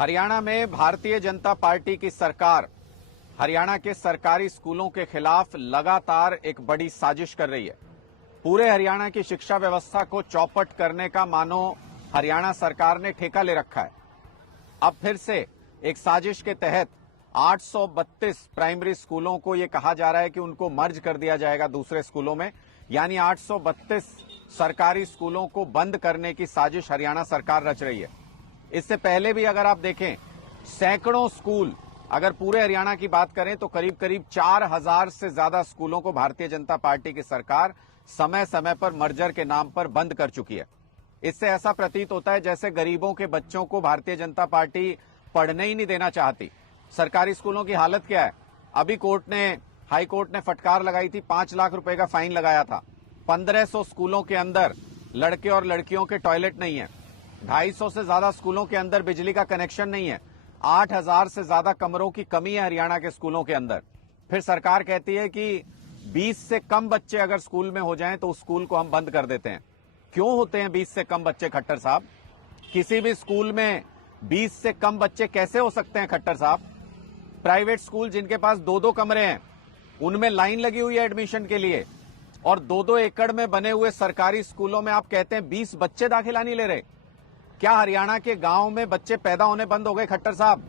हरियाणा में भारतीय जनता पार्टी की सरकार हरियाणा के सरकारी स्कूलों के खिलाफ लगातार एक बड़ी साजिश कर रही है। पूरे हरियाणा की शिक्षा व्यवस्था को चौपट करने का मानो हरियाणा सरकार ने ठेका ले रखा है। अब फिर से एक साजिश के तहत 832 प्राइमरी स्कूलों को यह कहा जा रहा है कि उनको मर्ज कर दिया जाएगा दूसरे स्कूलों में, यानी 832 सरकारी स्कूलों को बंद करने की साजिश हरियाणा सरकार रच रही है। इससे पहले भी अगर आप देखें, सैकड़ों स्कूल, अगर पूरे हरियाणा की बात करें तो करीब करीब 4000 से ज्यादा स्कूलों को भारतीय जनता पार्टी की सरकार समय समय पर मर्जर के नाम पर बंद कर चुकी है। इससे ऐसा प्रतीत होता है जैसे गरीबों के बच्चों को भारतीय जनता पार्टी पढ़ने ही नहीं देना चाहती। सरकारी स्कूलों की हालत क्या है? अभी हाई कोर्ट ने फटकार लगाई थी, 5 लाख रुपए का फाइन लगाया था। 1500 स्कूलों के अंदर लड़के और लड़कियों के टॉयलेट नहीं है। 250 से ज्यादा स्कूलों के अंदर बिजली का कनेक्शन नहीं है। 8000 से ज्यादा कमरों की कमी है हरियाणा के स्कूलों के अंदर। फिर सरकार कहती है कि 20 से कम बच्चे अगर स्कूल में हो जाएं तो उस स्कूल को हम बंद कर देते हैं। क्यों होते हैं 20 से कम बच्चे, खट्टर साहब? किसी भी स्कूल में 20 से कम बच्चे कैसे हो सकते हैं, खट्टर साहब? प्राइवेट स्कूल जिनके पास 2-2 कमरे हैं, उनमें लाइन लगी हुई है एडमिशन के लिए, और 2-2 एकड़ में बने हुए सरकारी स्कूलों में आप कहते हैं 20 बच्चे दाखिला नहीं ले रहे। क्या हरियाणा के गांव में बच्चे पैदा होने बंद हो गए, खट्टर साहब?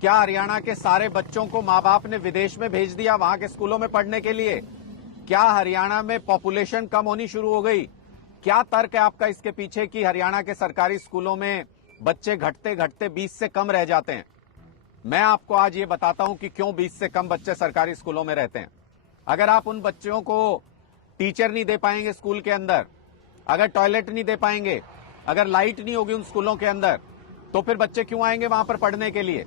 क्या हरियाणा के सारे बच्चों को मां बाप ने विदेश में भेज दिया वहां के स्कूलों में पढ़ने के लिए? क्या हरियाणा में पॉपुलेशन कम होनी शुरू हो गई? क्या तर्क है आपका इसके पीछे कि हरियाणा के सरकारी स्कूलों में बच्चे घटते घटते 20 से कम रह जाते हैं? मैं आपको आज ये बताता हूं कि क्यों 20 से कम बच्चे सरकारी स्कूलों में रहते हैं। अगर आप उन बच्चों को टीचर नहीं दे पाएंगे स्कूल के अंदर, अगर टॉयलेट नहीं दे पाएंगे, अगर लाइट नहीं होगी उन स्कूलों के अंदर, तो फिर बच्चे क्यों आएंगे वहां पर पढ़ने के लिए?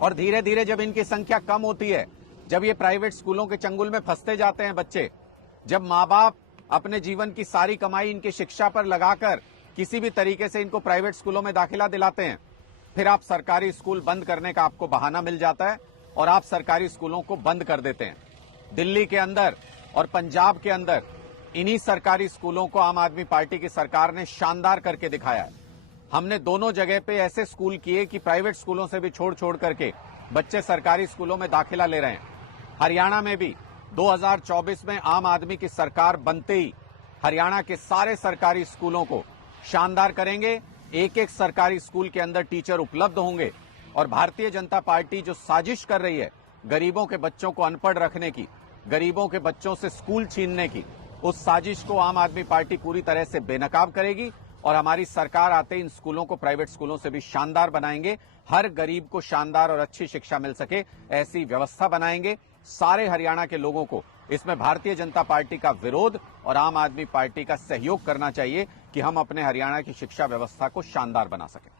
और धीरे धीरे जब इनकी संख्या कम होती है, जब ये प्राइवेट स्कूलों के चंगुल में फंसते जाते हैं बच्चे, जब माँ बाप अपने जीवन की सारी कमाई इनकी शिक्षा पर लगाकर किसी भी तरीके से इनको प्राइवेट स्कूलों में दाखिला दिलाते हैं, फिर आप सरकारी स्कूल बंद करने का आपको बहाना मिल जाता है और आप सरकारी स्कूलों को बंद कर देते हैं। दिल्ली के अंदर और पंजाब के अंदर इन्हीं सरकारी स्कूलों को आम आदमी पार्टी की सरकार ने शानदार करके दिखाया है। हमने दोनों जगह पे ऐसे स्कूल किए कि प्राइवेट स्कूलों से भी छोड़ करके बच्चे सरकारी स्कूलों में दाखिला ले रहे हैं। हरियाणा में भी 2024 में आम आदमी की सरकार बनते ही हरियाणा के सारे सरकारी स्कूलों को शानदार करेंगे। एक एक सरकारी स्कूल के अंदर टीचर उपलब्ध होंगे और भारतीय जनता पार्टी जो साजिश कर रही है गरीबों के बच्चों को अनपढ़ रखने की, गरीबों के बच्चों से स्कूल छीनने की, उस साजिश को आम आदमी पार्टी पूरी तरह से बेनकाब करेगी और हमारी सरकार आते इन स्कूलों को प्राइवेट स्कूलों से भी शानदार बनाएंगे। हर गरीब को शानदार और अच्छी शिक्षा मिल सके ऐसी व्यवस्था बनाएंगे। सारे हरियाणा के लोगों को इसमें भारतीय जनता पार्टी का विरोध और आम आदमी पार्टी का सहयोग करना चाहिए कि हम अपने हरियाणा की शिक्षा व्यवस्था को शानदार बना सकें।